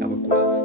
Estava quase.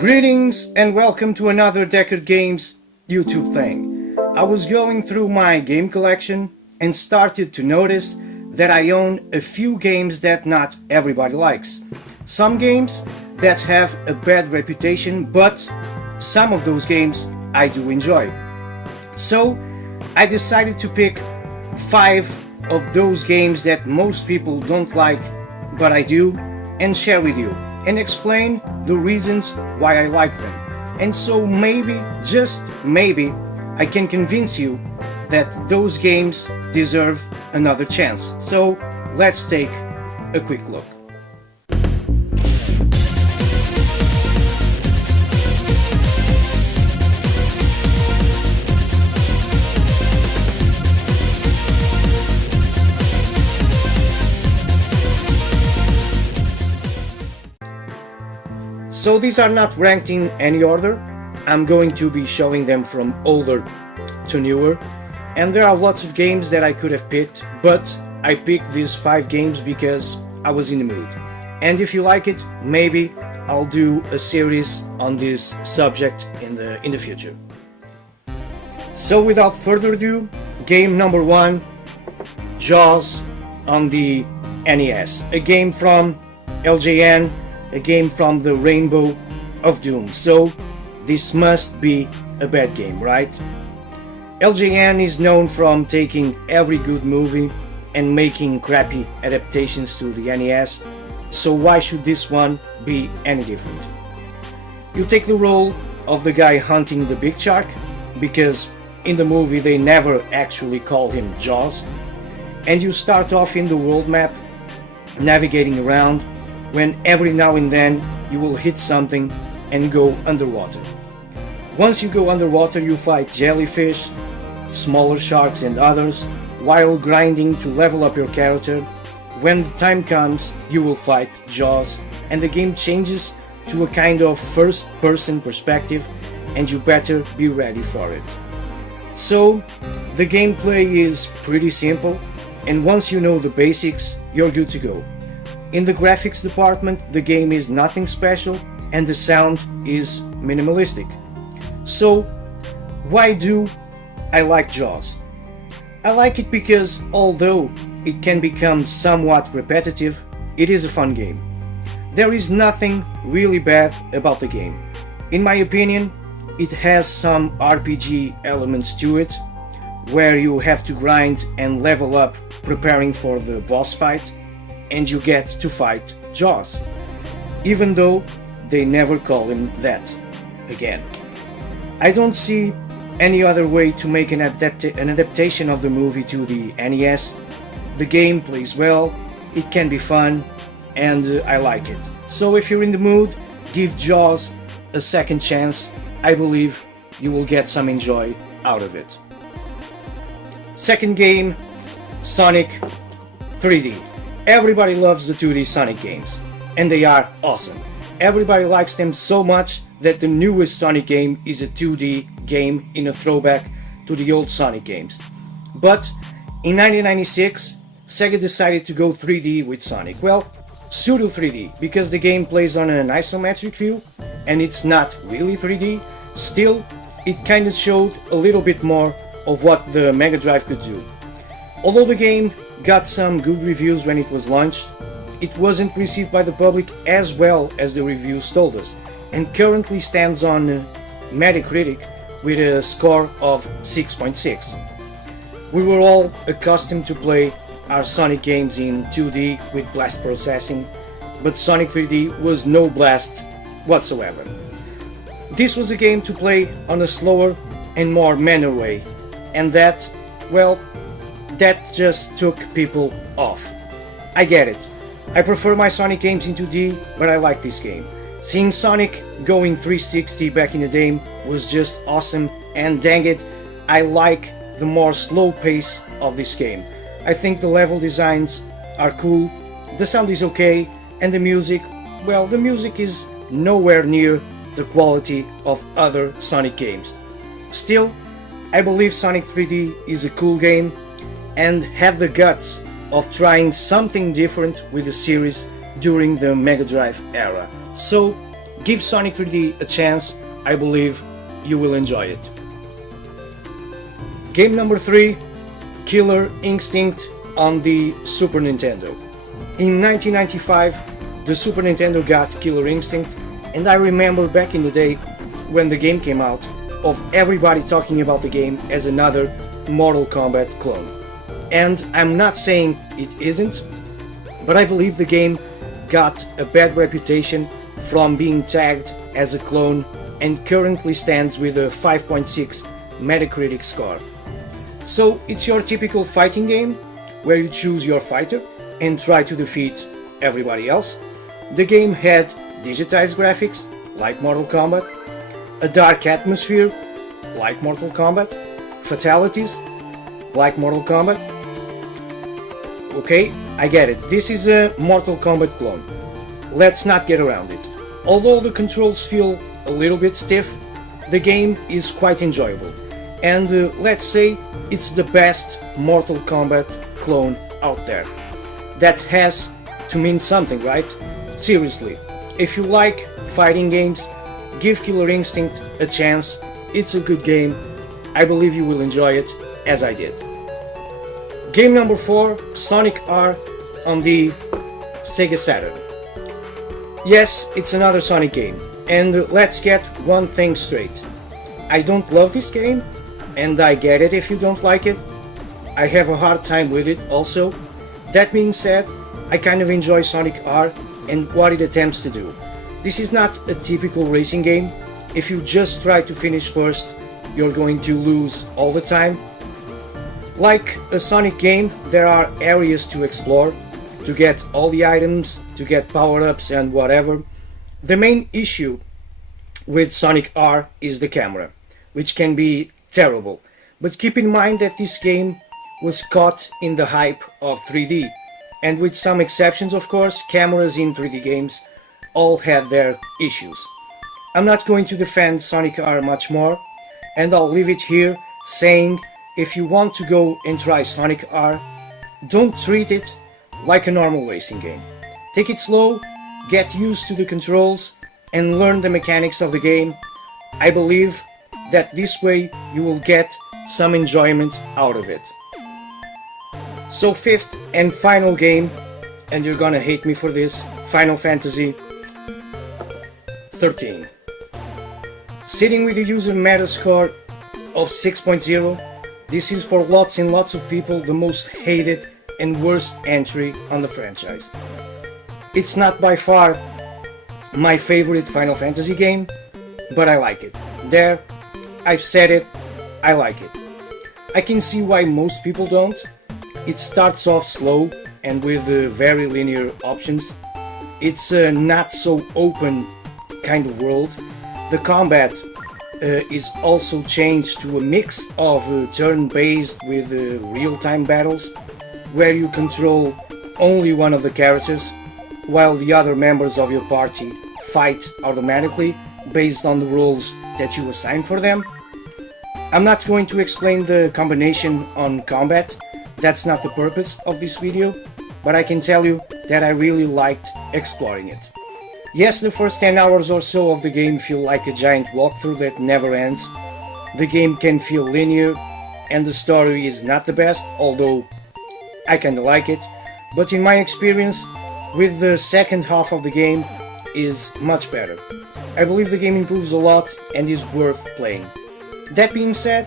Greetings and welcome to another Deckard Games YouTube thing. I was going through my game collection and started to notice that I own a few games that not everybody likes. Some games that have a bad reputation, but some of those games I do enjoy. So I decided to pick 5 of those games that most people don't like, but I do, and share with you, and explain the reasons why I like them. And so maybe, just maybe, I can convince you that those games deserve another chance. So let's take a quick look. So these are not ranked in any order. I'm going to be showing them from older to newer, and there are lots of games that I could have picked, but I picked these 5 games because I was in the mood. And if you like it, maybe I'll do a series on this subject in the future. So without further ado, game number 1, Jaws on the NES, a game from LJN, a game from the Rainbow of Doom. So this must be a bad game, right? LJN is known from taking every good movie and making crappy adaptations to the NES, so why should this one be any different? You take the role of the guy hunting the big shark, because in the movie they never actually call him Jaws, and you start off in the world map, navigating around, when every now and then you will hit something and go underwater. Once you go underwater, you fight jellyfish, smaller sharks and others, while grinding to level up your character. When the time comes, you will fight Jaws, and the game changes to a kind of first-person perspective, and you better be ready for it. So, the gameplay is pretty simple, and once you know the basics, you're good to go. In the graphics department, the game is nothing special, and the sound is minimalistic. So, why do I like Jaws? I like it because although it can become somewhat repetitive, it is a fun game. There is nothing really bad about the game. In my opinion, it has some RPG elements to it, where you have to grind and level up preparing for the boss fight, and you get to fight Jaws, even though they never call him that again. I don't see any other way to make an adaptation of the movie to the NES. The game plays well, it can be fun, and I like it. So if you're in the mood, give Jaws a second chance. I believe you will get some enjoy out of it. Second game, Sonic 3D. Everybody loves the 2D Sonic games, and they are awesome. Everybody likes them so much that the newest Sonic game is a 2D game in a throwback to the old Sonic games. But in 1996, Sega decided to go 3D with Sonic. Well, pseudo 3D, because the game plays on an isometric view, and it's not really 3D. Still, it kind of showed a little bit more of what the Mega Drive could do. Although the game got some good reviews when it was launched, it wasn't received by the public as well as the reviews told us, and currently stands on Metacritic with a score of 6.6. We were all accustomed to play our Sonic games in 2D with blast processing, but Sonic 3D was no blast whatsoever. This was a game to play on a slower and more manual way, and that, well, that just took people off. I get it. I prefer my Sonic games in 2D, but I like this game. Seeing Sonic going 360 back in the day was just awesome, and dang it, I like the more slow pace of this game. I think the level designs are cool, the sound is okay, and the music, well, the music is nowhere near the quality of other Sonic games. Still, I believe Sonic 3D is a cool game and had the guts of trying something different with the series during the Mega Drive era. So give Sonic 3D a chance, I believe you will enjoy it. Game number 3, Killer Instinct on the Super Nintendo. In 1995, the Super Nintendo got Killer Instinct, and I remember back in the day when the game came out, of everybody talking about the game as another Mortal Kombat clone. And I'm not saying it isn't, but I believe the game got a bad reputation from being tagged as a clone and currently stands with a 5.6 Metacritic score. So it's your typical fighting game where you choose your fighter and try to defeat everybody else. The game had digitized graphics like Mortal Kombat, a dark atmosphere like Mortal Kombat, fatalities like Mortal Kombat. Okay, I get it, this is a Mortal Kombat clone. Let's not get around it. Although the controls feel a little bit stiff, the game is quite enjoyable. And let's say it's the best Mortal Kombat clone out there. That has to mean something, right? Seriously, if you like fighting games, give Killer Instinct a chance. It's a good game. I believe you will enjoy it as I did. Game number 4, Sonic R on the Sega Saturn. Yes, it's another Sonic game, and let's get one thing straight. I don't love this game, and I get it if you don't like it. I have a hard time with it also. That being said, I kind of enjoy Sonic R and what it attempts to do. This is not a typical racing game. If you just try to finish first, you're going to lose all the time. Like a Sonic game, there are areas to explore, to get all the items, to get power-ups and whatever. The main issue with Sonic R is the camera, which can be terrible. But keep in mind that this game was caught in the hype of 3D, and with some exceptions of course, cameras in 3D games all had their issues. I'm not going to defend Sonic R much more, and I'll leave it here saying if you want to go and try Sonic R, don't treat it like a normal racing game. Take it slow, get used to the controls, and learn the mechanics of the game. I believe that this way you will get some enjoyment out of it. So fifth and final game, and you're gonna hate me for this, Final Fantasy 13. Sitting with a user meta score of 6.0, this is for lots and lots of people the most hated and worst entry on the franchise. It's not by far my favorite Final Fantasy game, but I like it. There, I've said it, I like it. I can see why most people don't. It starts off slow and with very linear options. It's a not so open kind of world. The combat is also changed to a mix of turn-based with real-time battles, where you control only one of the characters, while the other members of your party fight automatically based on the roles that you assign for them. I'm not going to explain the combination on combat, that's not the purpose of this video, but I can tell you that I really liked exploring it. Yes, the first 10 hours or so of the game feel like a giant walkthrough that never ends. The game can feel linear, and the story is not the best, although I kinda like it, but in my experience, with the second half of the game is much better. I believe the game improves a lot and is worth playing. That being said,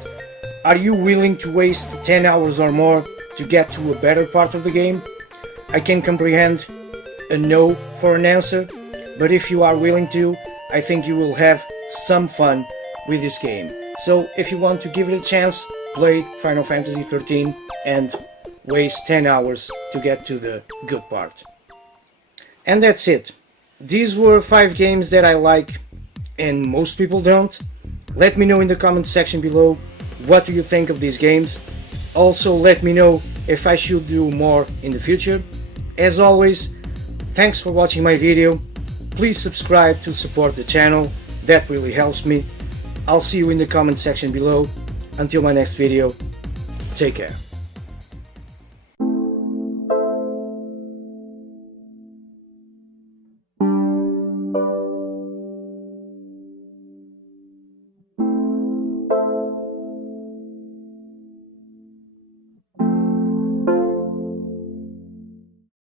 are you willing to waste 10 hours or more to get to a better part of the game? I can comprehend a no for an answer, but if you are willing to, I think you will have some fun with this game. So if you want to give it a chance, play Final Fantasy 13 and waste 10 hours to get to the good part. And that's it. These were 5 games that I like and most people don't. Let me know in the comment section below what do you think of these games. Also let me know if I should do more in the future. As always, thanks for watching my video. Please subscribe to support the channel, that really helps me. I'll see you in the comment section below. Until my next video, take care.